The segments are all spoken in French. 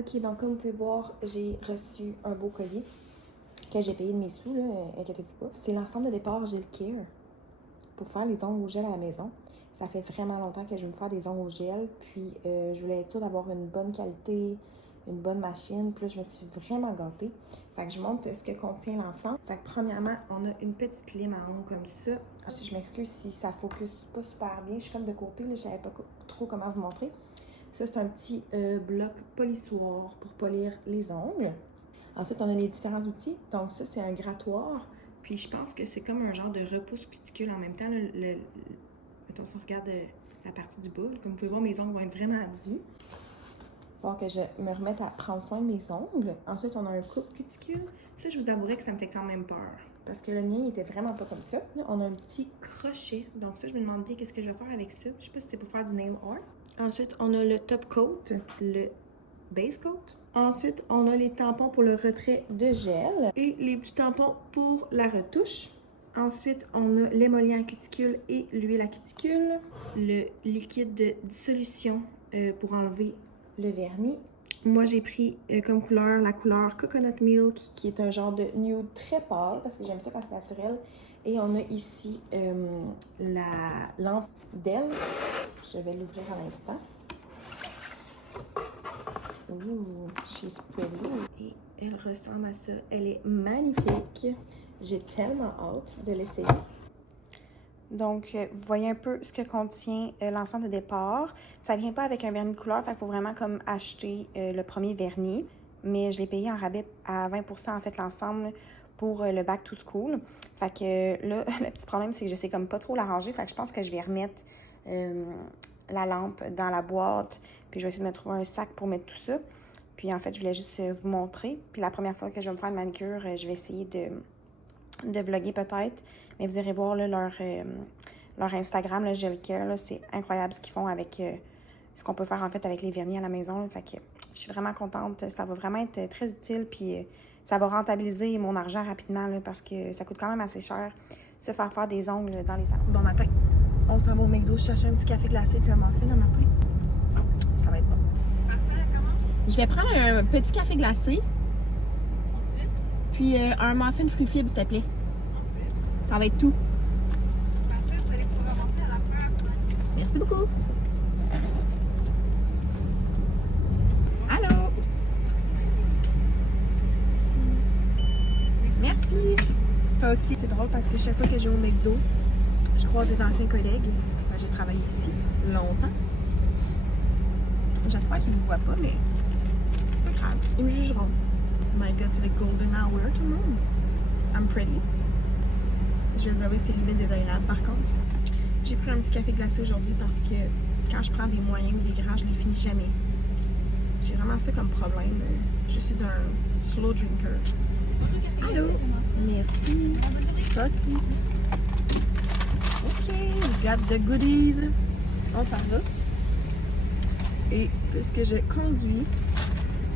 Ok, donc comme vous pouvez voir, j'ai reçu un beau colis que j'ai payé de mes sous, là, inquiétez-vous pas. C'est l'ensemble de départ Gel Care pour faire les ongles au gel à la maison. Ça fait vraiment longtemps que je veux me faire des ongles au gel, puis je voulais être sûre d'avoir une bonne qualité, une bonne machine, puis là, je me suis vraiment gâtée. Fait que je montre ce que contient l'ensemble. Fait que premièrement, on a une petite lime à ongles comme ça. Je m'excuse si ça focus pas super bien, je suis comme de côté, là, je savais pas trop comment vous montrer. Ça, c'est un petit bloc polissoir pour polir les ongles. Ensuite, on a les différents outils. Donc ça, c'est un grattoir. Puis je pense que c'est comme un genre de repousse cuticule en même temps. Mettons, si on regarde la partie du bas, comme vous pouvez voir, mes ongles vont être vraiment adus. Il va falloir que je me remette à prendre soin de mes ongles. Ensuite, on a un coupe cuticule. Ça, je vous avouerai que ça me fait quand même peur. Parce que le mien, il était vraiment pas comme ça. Là, on a un petit crochet. Donc ça, je me demandais qu'est-ce que je vais faire avec ça. Je sais pas si c'est pour faire du nail art. Ensuite, on a le top coat, le base coat. Ensuite, on a les tampons pour le retrait de gel et les petits tampons pour la retouche. Ensuite, on a l'émollient à cuticule et l'huile à cuticule. Le liquide de dissolution pour enlever le vernis. Moi, j'ai pris comme couleur la couleur Coconut Milk, qui est un genre de nude très pâle, parce que j'aime ça quand c'est naturel. Et on a ici la lampe d'elle. Je vais l'ouvrir à l'instant. Ouh, she's pretty. Et elle ressemble à ça. Elle est magnifique. J'ai tellement hâte de l'essayer. Donc, vous voyez un peu ce que contient l'ensemble de départ. Ça vient pas avec un vernis de couleur, fait qu'il faut vraiment comme acheter le premier vernis. Mais je l'ai payé en rabais à 20% en fait l'ensemble pour le back to school. Fait que là, le petit problème, c'est que je sais comme pas trop l'arranger. Fait que je pense que je vais remettre la lampe dans la boîte. Puis je vais essayer de me trouver un sac pour mettre tout ça. Puis en fait, je voulais juste vous montrer. Puis la première fois que je vais me faire une manucure, je vais essayer de vlogger peut-être. Mais vous irez voir là, leur Instagram, le Gel Care. C'est incroyable ce qu'ils font avec ce qu'on peut faire en fait avec les vernis à la maison. Là. Fait que je suis vraiment contente. Ça va vraiment être très utile. Puis ça va rentabiliser mon argent rapidement là, parce que ça coûte quand même assez cher se faire des ongles dans les salons. Bon matin. On s'en va au McDo chercher un petit café glacé puis un muffin le matin. Ça va être bon. Je vais prendre un petit café glacé. Ensuite? Puis un muffin fruits fibres, s'il te plaît. Ensuite? Ça va être tout. Parfait, vous allez pouvoir avancer à la fin. Merci beaucoup. Allô? Merci. Toi aussi. C'est drôle parce que chaque fois que je vais au McDo, je croise des anciens collègues. Ben, j'ai travaillé ici longtemps. J'espère qu'ils ne me voient pas, mais c'est pas grave. Ils me jugeront. My God, c'est le golden hour, tout le monde. I'm pretty. Je vais vous avouer que c'est limite désagréable. Par contre, j'ai pris un petit café glacé aujourd'hui parce que quand je prends des moyens ou des grands, je les finis jamais. J'ai vraiment ça comme problème. Je suis un slow drinker. Allô? Merci. Toi aussi. OK, we got the goodies. On s'en va. Et puisque je conduis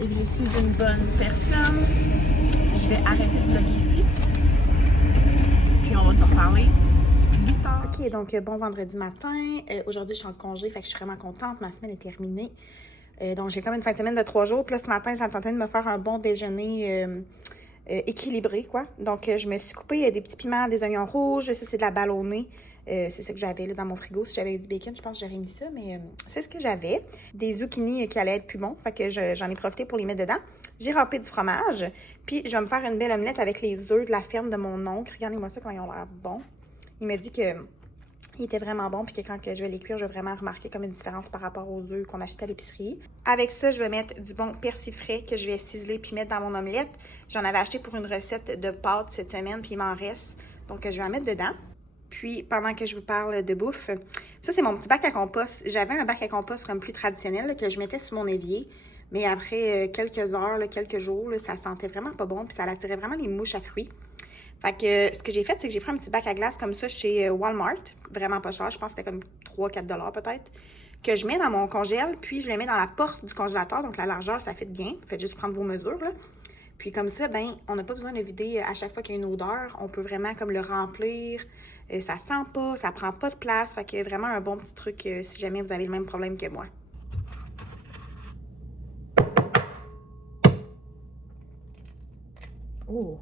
et que je suis une bonne personne, je vais arrêter de vlogger ici. Puis on va s'en reparler plus tard. OK, donc bon vendredi matin. Aujourd'hui, je suis en congé, fait que je suis vraiment contente. Ma semaine est terminée. Donc j'ai comme une fin de semaine de 3 jours. Puis là, ce matin, j'ai tenté de me faire un bon déjeuner équilibré, quoi. Donc je me suis coupé des petits piments, des oignons rouges. Ça, c'est de la ballonnée. C'est ça que j'avais là dans mon frigo. Si j'avais eu du bacon, je pense que j'aurais mis ça, mais c'est ce que j'avais. Des zucchini qui allaient être plus bons, fait que j'en ai profité pour les mettre dedans. J'ai râpé du fromage, puis je vais me faire une belle omelette avec les œufs de la ferme de mon oncle. Regardez-moi ça, comment ils ont l'air bons. Il m'a dit que il était vraiment bon, puis que quand je vais les cuire, je vais vraiment remarquer comme une différence par rapport aux œufs qu'on achète à l'épicerie. Avec ça, je vais mettre du bon persil frais que je vais ciseler puis mettre dans mon omelette. J'en avais acheté pour une recette de pâtes cette semaine, puis il m'en reste. Donc, je vais en mettre dedans. Puis, pendant que je vous parle de bouffe, ça, c'est mon petit bac à compost. J'avais un bac à compost comme plus traditionnel là, que je mettais sous mon évier. Mais après quelques heures, là, quelques jours, là, ça sentait vraiment pas bon. Puis, ça attirait vraiment les mouches à fruits. Fait que ce que j'ai fait, c'est que j'ai pris un petit bac à glace comme ça chez Walmart. Vraiment pas cher. Je pense que c'était comme 3-4 $ peut-être. Que je mets dans mon congèle. Puis, je le mets dans la porte du congélateur. Donc, la largeur, ça fit bien. Faites juste prendre vos mesures, là. Puis comme ça, ben, on n'a pas besoin de vider à chaque fois qu'il y a une odeur. On peut vraiment comme le remplir. Ça sent pas, ça prend pas de place. Fait que vraiment un bon petit truc si jamais vous avez le même problème que moi. Oh!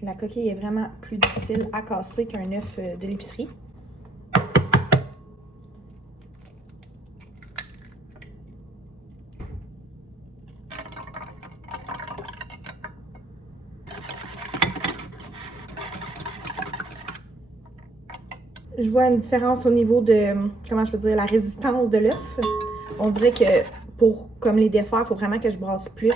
La coquille est vraiment plus difficile à casser qu'un œuf de l'épicerie. Je vois une différence au niveau de, comment je peux dire, la résistance de l'œuf. On dirait que pour comme les défaire, il faut vraiment que je brasse plus.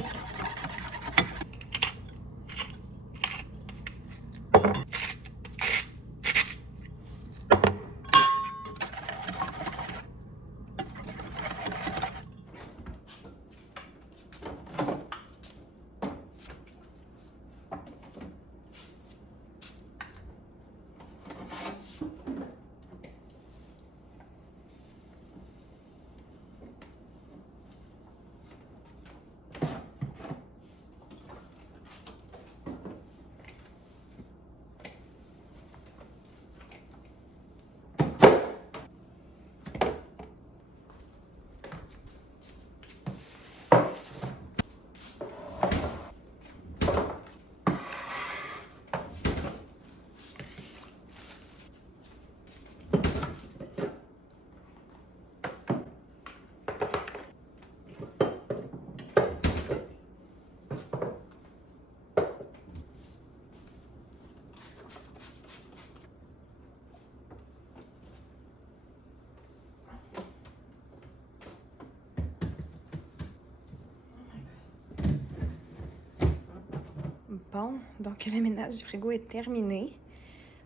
Bon, donc le ménage du frigo est terminé.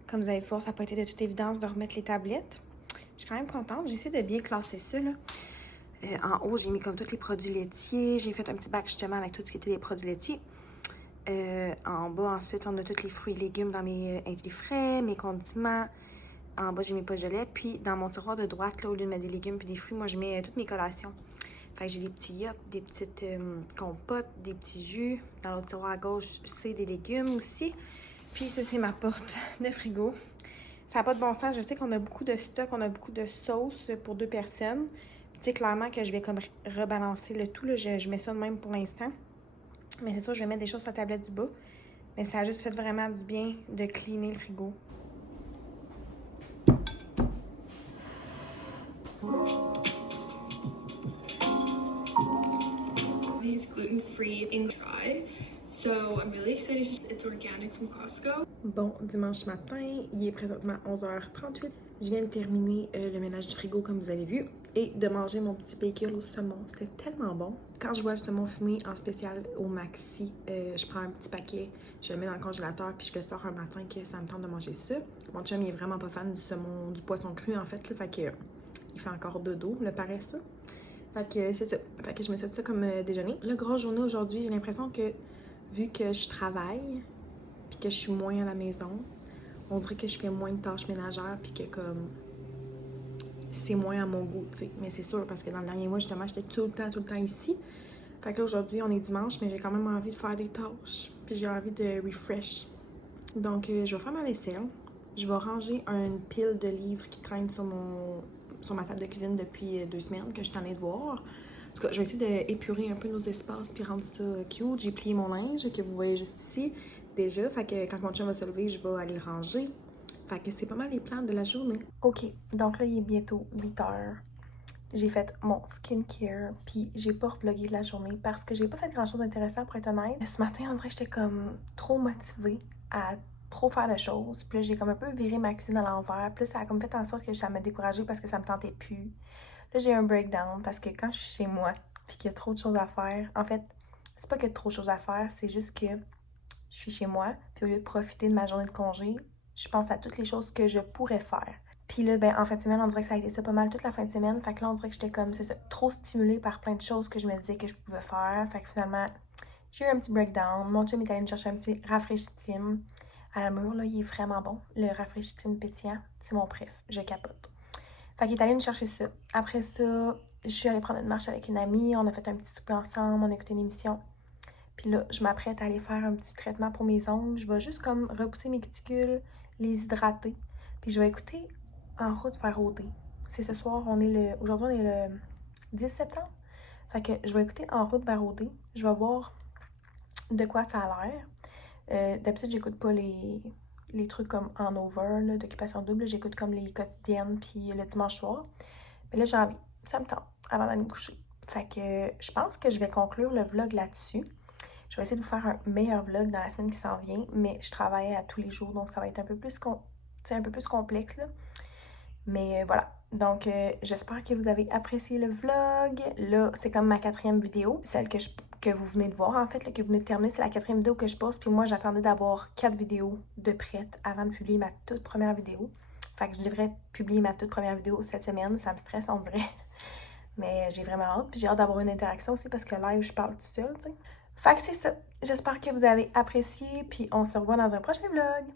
Comme vous allez voir, ça n'a pas été de toute évidence de remettre les tablettes. Je suis quand même contente. J'ai essayé de bien classer ça, là. En haut, j'ai mis comme tous les produits laitiers. J'ai fait un petit bac justement avec tout ce qui était les produits laitiers. En bas, ensuite, on a tous les fruits et légumes dans mes intrants frais, mes condiments. En bas, j'ai mes poches de lait. Puis, dans mon tiroir de droite, là, au lieu de mettre des légumes puis des fruits, moi, je mets toutes mes collations. Fait que j'ai des petits yops, des petites compotes, des petits jus. Dans l'autre tiroir à gauche, c'est des légumes aussi. Puis, ça, c'est ma porte de frigo. Ça n'a pas de bon sens. Je sais qu'on a beaucoup de stock, on a beaucoup de sauce pour 2 personnes. Tu sais, clairement que je vais comme rebalancer le tout. Là. Je mets ça de même pour l'instant. Mais c'est sûr, je vais mettre des choses sur la tablette du bas. Mais ça a juste fait vraiment du bien de cleaner le frigo. These gluten-free and dry. So I'm really excited. It's organic from Costco. Bon, dimanche matin, il est présentement 11h38. Je viens de terminer le ménage du frigo comme vous avez vu et de manger mon petit bacon au saumon. C'était tellement bon. Quand je vois le saumon fumé en spécial au Maxi, je prends un petit paquet, je le mets dans le congélateur puis je le sors un matin que ça me tente de manger ça. Mon chum il est vraiment pas fan du saumon, du poisson cru en fait, là, fait que il fait encore dodo, le paresseux. Fait que c'est ça. Fait que je me suis fait ça comme déjeuner. Le gros journée aujourd'hui, j'ai l'impression que vu que je travaille puis que je suis moins à la maison, on dirait que je fais moins de tâches ménagères puis que comme c'est moins à mon goût, tu sais. Mais c'est sûr parce que dans le dernier mois, justement, j'étais tout le temps ici. Fait que là, aujourd'hui, on est dimanche, mais j'ai quand même envie de faire des tâches. Puis j'ai envie de refresh. Donc, je vais faire ma vaisselle. Je vais ranger une pile de livres qui traînent sur ma table de cuisine depuis 2 semaines que je suis en train de voir. En tout cas, je vais essayer d'épurer un peu nos espaces puis rendre ça cute. J'ai plié mon linge que vous voyez juste ici déjà. Fait que quand mon chum va se lever, je vais aller le ranger. Fait que c'est pas mal les plans de la journée. OK, donc là, il est bientôt 8 heures. J'ai fait mon skincare, puis j'ai pas revlogué la journée parce que j'ai pas fait grand chose d'intéressant pour être honnête. Ce matin, on dirait que j'étais comme trop motivée à trop faire de choses. Puis là, j'ai comme un peu viré ma cuisine à l'envers. Puis là, ça a comme fait en sorte que ça m'a découragée parce que ça me tentait plus. Là, j'ai un breakdown parce que quand je suis chez moi, puis qu'il y a trop de choses à faire, en fait, c'est pas qu'il y a trop de choses à faire, c'est juste que je suis chez moi, puis au lieu de profiter de ma journée de congé, je pense à toutes les choses que je pourrais faire. Puis là, ben, en fin de semaine, on dirait que ça a été ça pas mal toute la fin de semaine. Fait que là, on dirait que j'étais comme, c'est ça, trop stimulée par plein de choses que je me disais que je pouvais faire. Fait que finalement, j'ai eu un petit breakdown. Mon chum est allé me chercher un petit rafraîchissime. À la mûre, là, il est vraiment bon. Le rafraîchissime pétillant, c'est mon préf. Je capote. Fait qu'il est allé me chercher ça. Après ça, je suis allée prendre une marche avec une amie. On a fait un petit souper ensemble. On a écouté une émission. Puis là, je m'apprête à aller faire un petit traitement pour mes ongles. Je vais juste comme repousser mes cuticules, les hydrater. Puis je vais écouter En route vers OD. C'est ce soir, aujourd'hui on est le 10 septembre. Fait que je vais écouter En route vers OD. Je vais voir de quoi ça a l'air. D'habitude, j'écoute pas les trucs comme En Over, d'Occupation Double. J'écoute comme les quotidiennes puis le dimanche soir. Mais là, j'ai envie. Ça me tente avant d'aller me coucher. Fait que je pense que je vais conclure le vlog là-dessus. Je vais essayer de vous faire un meilleur vlog dans la semaine qui s'en vient. Mais je travaille à tous les jours, donc ça va être un peu plus, complexe, là. Mais voilà. Donc, j'espère que vous avez apprécié le vlog. Là, c'est comme ma 4e vidéo. Celle que vous venez de voir, en fait, là, que vous venez de terminer. C'est la 4e vidéo que je poste. Puis moi, j'attendais d'avoir 4 vidéos de prêtes avant de publier ma toute première vidéo. Fait que je devrais publier ma toute première vidéo cette semaine. Ça me stresse, on dirait. Mais j'ai vraiment hâte. Puis j'ai hâte d'avoir une interaction aussi parce que live, je parle tout seul, tu sais. Fait que c'est ça. J'espère que vous avez apprécié. Puis on se revoit dans un prochain vlog.